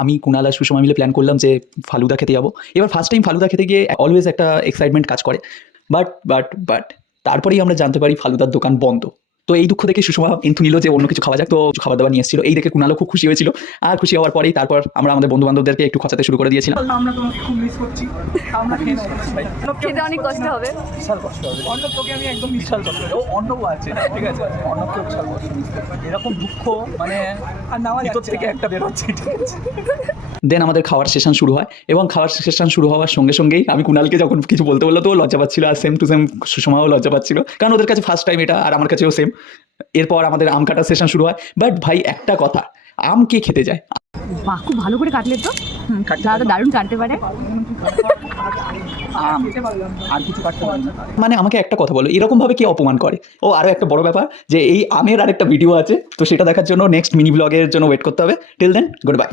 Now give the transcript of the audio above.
আমি কুণাল আর সুষমা মিলে প্ল্যান করলাম যে ফালুদা খেতে যাবো। এবার ফার্স্ট টাইম ফালুদা খেতে গিয়ে অলওয়েজ একটা এক্সাইটমেন্ট কাজ করে, বাট তারপরেই আমরা জানতে পারি ফালুদার দোকান বন্ধ। তো এই দুঃখ দেখে সুষমা কিন্তু নিল যে অন্য কিছু খাওয়া যাক, তো খাবার দাবার নিয়ে এসেছিল। এই দেখে কুণালও খুব খুশি হয়েছিল, আর খুশি হওয়ার পরেই তারপর আমরা আমাদের বন্ধু বান্ধবদেরকে একটু খোঁচাতে শুরু করে দিয়েছিলাম। আমরা তোমাকে খুব মিস করছি, আমরা খেতে অনেক কষ্ট হবে, বিশাল কষ্ট হবে। অর্ণব তোকে আমি একদম বিশাল কষ্ট হবে। ও অর্ণবও আছে, ঠিক আছে, অর্ণবকে বিশাল কষ্ট এরকম দুঃখ মানে আর না আমার ভিতর থেকে একটা বেরোচ্ছে, ঠিক আছে। দেন আমাদের খাওয়ার সেশন শুরু হয়, এবং খাওয়ার সেশন শুরু হওয়ার সঙ্গে সঙ্গেই আমি কুণালকে যখন কিছু বলতে বললো তো ও লজ্জা পাচ্ছিল, আর সেম টু সেম সুষমাও লজ্জা পাচ্ছিল, কারণ ওদের কাছে ফার্স্ট টাইম এটা, আর আমার কাছেও সেম। এরপর আমাদের আম কাটার সেশন শুরু হয়। বাট ভাই একটা কথা, আম কে খেতে যায়? বাহ খুব ভালো করে কাটলে তো, তারা দারুণ কাটতে পারে। আর কিছু কাটতে পারি না। মানে আমাকে একটা কথা বলো, এরকম ভাবে কে অপমান করে? ও আরও একটা বড় ব্যাপার যে এই আমের আরেকটা ভিডিও আছে, তো সেটা দেখার জন্য নেক্সট মিনি ব্লগের জন্য ওয়েট করতে হবে। Till then, good by.